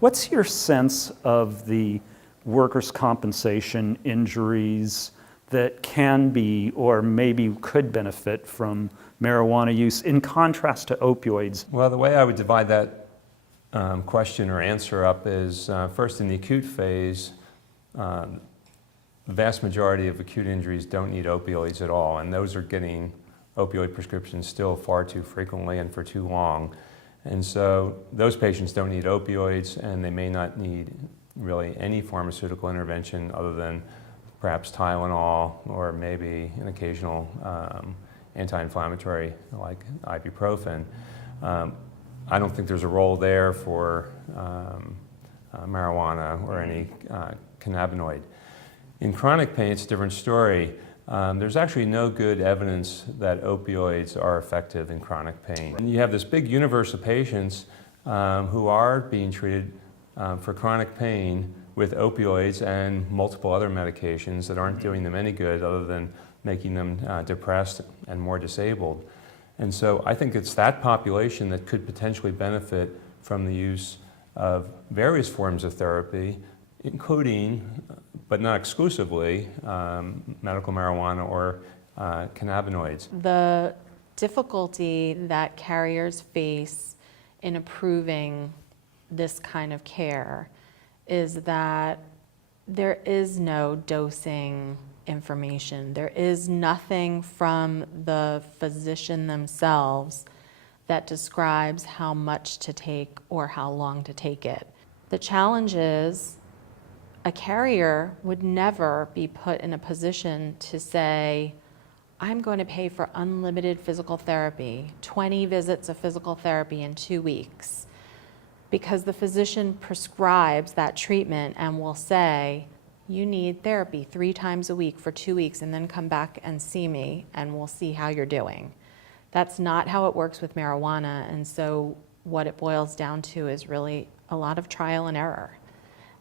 What's your sense of the workers' compensation injuries that can be or maybe could benefit from marijuana use in contrast to opioids? Well, the way I would divide that question or answer up is first in the acute phase, the vast majority of acute injuries don't need opioids at all, and those are getting opioid prescriptions still far too frequently and for too long. And so those patients don't need opioids, and they may not need really any pharmaceutical intervention other than perhaps Tylenol or maybe an occasional anti-inflammatory like ibuprofen. I don't think there's a role there for marijuana or any cannabinoid. In chronic pain, it's a different story. There's actually no good evidence that opioids are effective in chronic pain. And you have this big universe of patients who are being treated for chronic pain with opioids and multiple other medications that aren't doing them any good other than making them depressed and more disabled. And so I think it's that population that could potentially benefit from the use of various forms of therapy, including, but not exclusively, medical marijuana or cannabinoids. The difficulty that carriers face in approving this kind of care is that there is no dosing information. There is nothing from the physician themselves that describes how much to take or how long to take it. The challenge is a carrier would never be put in a position to say, I'm going to pay for unlimited physical therapy, 20 visits of physical therapy in 2 weeks, because the physician prescribes that treatment and will say, you need therapy 3 times a week for 2 weeks and then come back and see me and we'll see how you're doing. That's not how it works with marijuana, and so what it boils down to is really a lot of trial and error.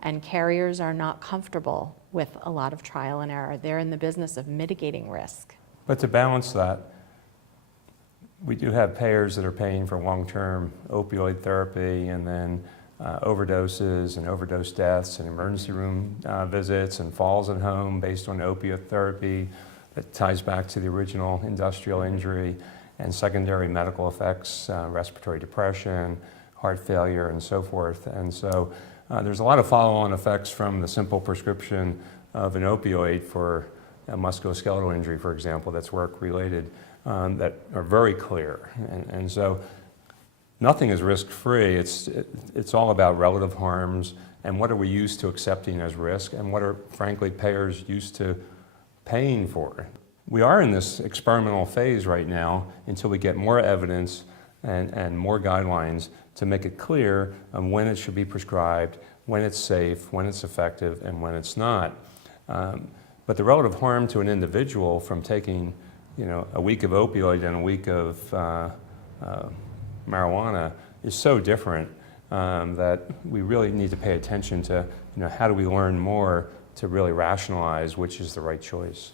And carriers are not comfortable with a lot of trial and error. They're in the business of mitigating risk. But to balance that, we do have payers that are paying for long-term opioid therapy and then overdoses and overdose deaths and emergency room visits and falls at home based on opioid therapy that ties back to the original industrial injury and secondary medical effects, respiratory depression, heart failure, and so forth. And so there's a lot of follow-on effects from the simple prescription of an opioid for a musculoskeletal injury, for example, that's work-related, that are very clear. And so nothing is risk-free. It's all about relative harms and what are we used to accepting as risk and what are, frankly, payers used to paying for. We are in this experimental phase right now until we get more evidence and more guidelines to make it clear on when it should be prescribed, when it's safe, when it's effective, and when it's not. But the relative harm to an individual from taking, a week of opioid and a week of marijuana is so different that we really need to pay attention to, how do we learn more to really rationalize which is the right choice.